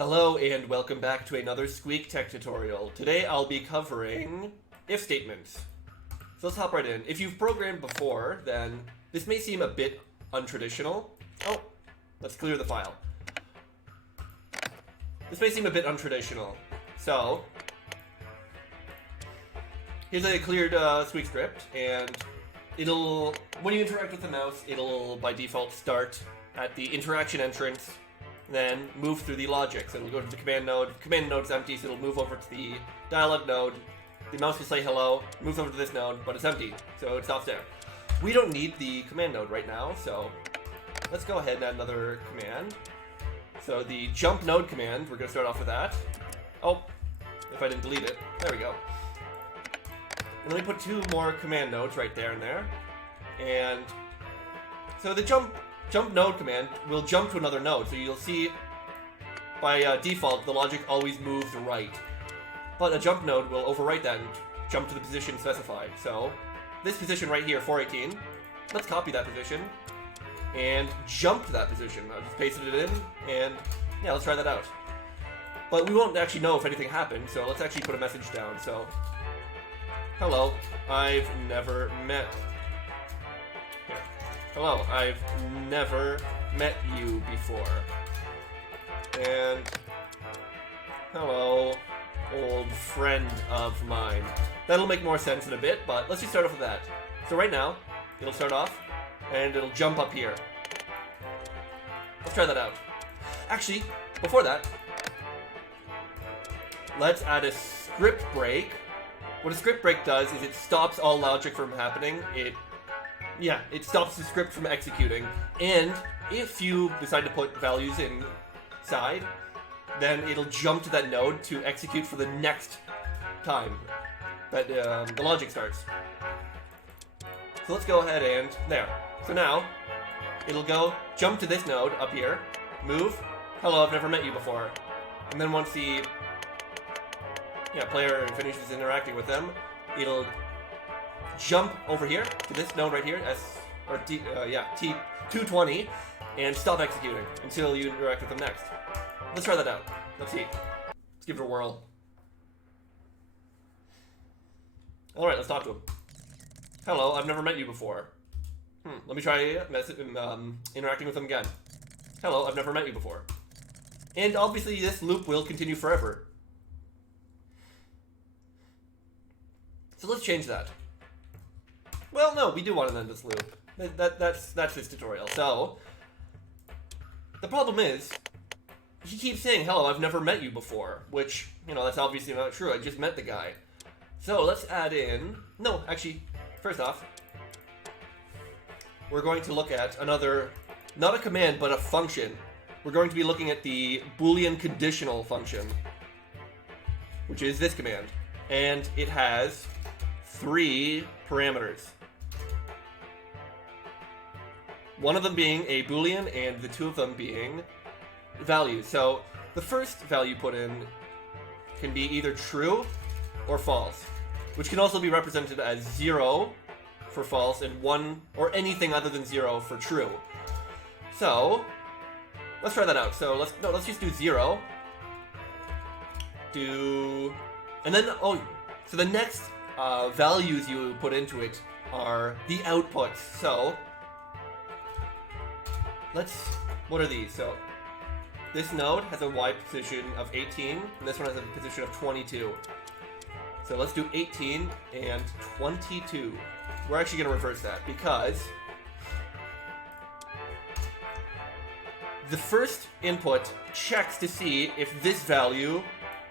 Hello and welcome back to another Squeaktech tutorial. Today I'll be covering if statements. So let's hop right in. If you've programmed before, then this may seem a bit untraditional. Oh, let's clear the file. This may seem a bit untraditional. So, here's a cleared Squeak script, and when you interact with the mouse, it'll by default start at the interaction entrance, then move through the logic. So it'll go to the command node. If the command node's empty, so it'll move over to the dialog node. The mouse will say hello, moves over to this node, but it's empty, so it stops there. We don't need the command node right now, so let's go ahead and add another command. So the jump node command, we're going to start off with that. Oh, if I didn't delete it, there we go. And let me put two more command nodes right there and there. And so the jump node command will jump to another node. So you'll see by default the logic always moves right. But a jump node will overwrite that and jump to the position specified. So this position right here, 418, let's copy that position and jump to that position. I just pasted it in, and yeah, let's try that out. But we won't actually know if anything happened, so let's actually put a message down. So, hello, I've never met. Here. Hello, I've never met you before. And hello, old friend of mine. That'll make more sense in a bit, but let's just start off with that. So right now, it'll start off, and it'll jump up here. Let's try that out. Actually, before that, let's add a script break. What a script break does is it stops all logic from happening. It stops the script from executing. And if you decide to put values inside, then it'll jump to that node to execute for the next time that the logic starts. So let's go ahead and there. So now, it'll go jump to this node up here, move, hello, I've never met you before. And then once the player finishes interacting with them, it'll jump over here to this node right here, T220, and stop executing until you interact with them next. Let's try that out. Let's see. Let's give it a whirl. Alright, let's talk to him. Hello, I've never met you before. Let me try interacting with them again. Hello, I've never met you before. And obviously this loop will continue forever. So let's change that. Well, no, we do want to end this loop. That's this tutorial. So, the problem is, he keeps saying, hello, I've never met you before, which, that's obviously not true. I just met the guy. So let's add in, no, actually, first off, we're going to look at another, not a command, but a function. We're going to be looking at the Boolean conditional function, which is this command. And it has 3 parameters. One of them being a Boolean, and the 2 of them being values. So the first value put in can be either true or false, which can also be represented as 0 for false and 1 or anything other than 0 for true. So let's try that out. So let's just do 0. And then so the next values you put into it are the outputs. So what are these? So this node has a Y position of 18, and this one has a position of 22. So let's do 18 and 22. We're actually going to reverse that because the first input checks to see if this value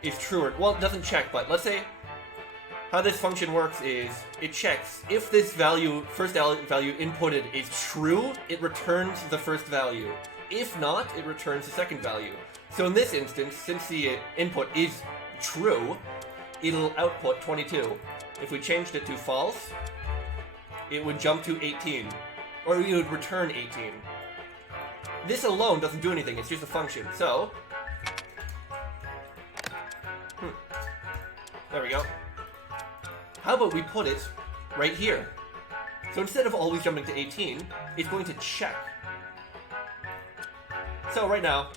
is true or, well, it doesn't check, but let's say how this function works is it checks if this first value inputted is true, it returns the first value. If not, it returns the second value. So in this instance, since the input is true, it'll output 22. If we changed it to false, it would jump to 18, or it would return 18. This alone doesn't do anything, it's just a function. So, there we go. How about we put it right here? So instead of always jumping to 18, it's going to check. So right now,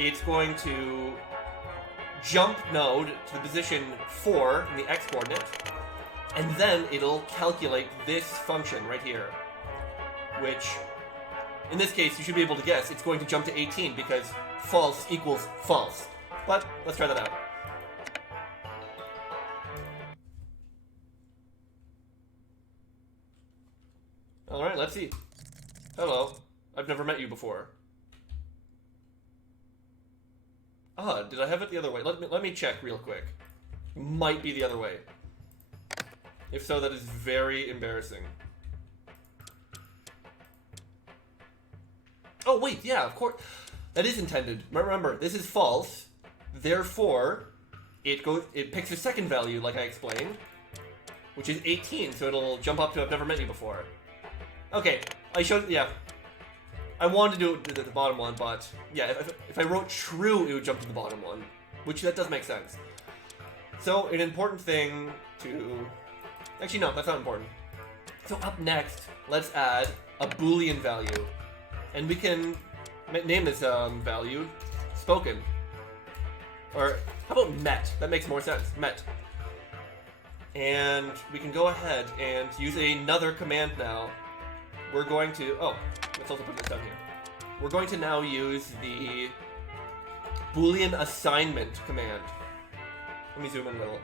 it's going to jump node to the position 4 in the x-coordinate, and then it'll calculate this function right here, which, in this case, you should be able to guess it's going to jump to 18 because false equals false. But let's try that out. Alright, let's see. Hello. I've never met you before. Ah, did I have it the other way? Let me check real quick. Might be the other way. If so, that is very embarrassing. Oh, wait, yeah, of course. That is intended. Remember, this is false. Therefore, it picks a second value, like I explained, which is 18, so it'll jump up to I've never met you before. Okay, I showed, yeah. I wanted to do it to the bottom one, but yeah, if I wrote true, it would jump to the bottom one, which that does make sense. So, an important thing to... Actually, no, that's not important. So up next, let's add a Boolean value. And we can name this value spoken. Or how about met? That makes more sense. Met. And we can go ahead and use another command now. We're going to... Oh, let's also put this down here. We're going to now use the Boolean Assignment command. Let me zoom in a little.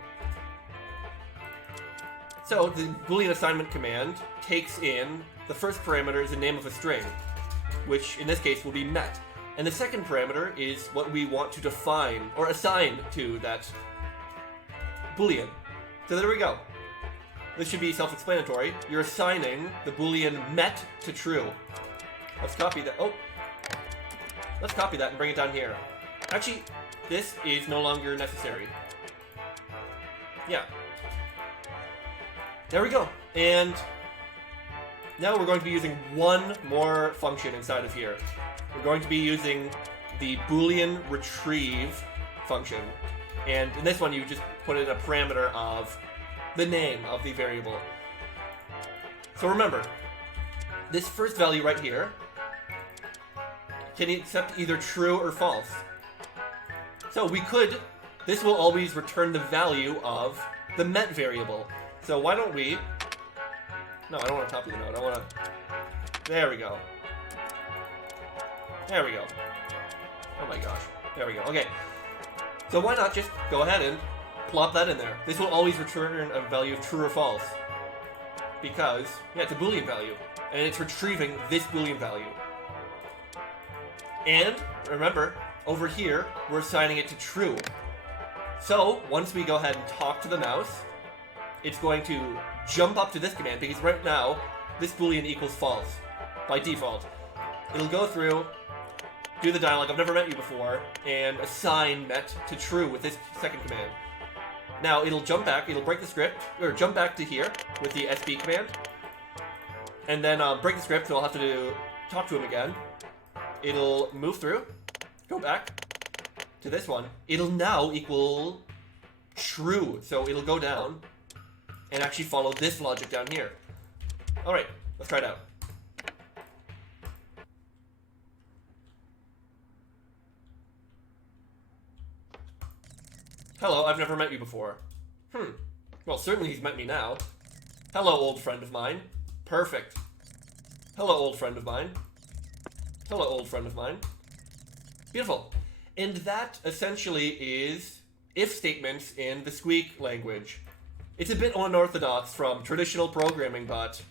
So, the Boolean Assignment command takes in the first parameter is the name of a string, which in this case will be met. And the second parameter is what we want to define, or assign to that Boolean. So there we go. This should be self-explanatory. You're assigning the Boolean met to true. Let's copy that. Oh! Let's copy that and bring it down here. Actually, this is no longer necessary. Yeah. There we go. And now we're going to be using one more function inside of here. We're going to be using the Boolean retrieve function. And in this one, you just put in a parameter of the name of the variable. So remember, this first value right here can accept either true or false. So we could, this will always return the value of the met variable. So why don't we, no, I don't want to copy the node, I want to, there we go. There we go. Oh my gosh, there we go, okay. So why not just go ahead and plop that in there. This will always return a value of true or false. Because, yeah, it's a Boolean value. And it's retrieving this Boolean value. And, remember, over here, we're assigning it to true. So, once we go ahead and talk to the mouse, it's going to jump up to this command, because right now, this Boolean equals false, by default. It'll go through, do the dialog, I've never met you before, and assign met to true with this second command. Now, it'll jump back, it'll break the script, or jump back to here with the SB command, and then break the script, so I'll have to talk to him again. It'll move through, go back to this one. It'll now equal true, so it'll go down and actually follow this logic down here. Alright, let's try it out. Hello, I've never met you before. Well, certainly he's met me now. Hello, old friend of mine. Perfect. Hello, old friend of mine. Hello, old friend of mine. Beautiful. And that essentially is if statements in the Squeak language. It's a bit unorthodox from traditional programming, but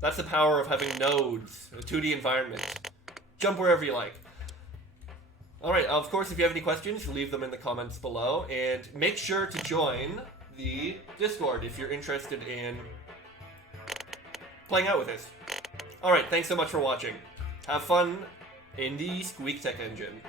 that's the power of having nodes, a 2D environment. Jump wherever you like. Alright, of course, if you have any questions, leave them in the comments below, and make sure to join the Discord if you're interested in playing out with this. Alright, thanks so much for watching. Have fun in the Squeaktech engine.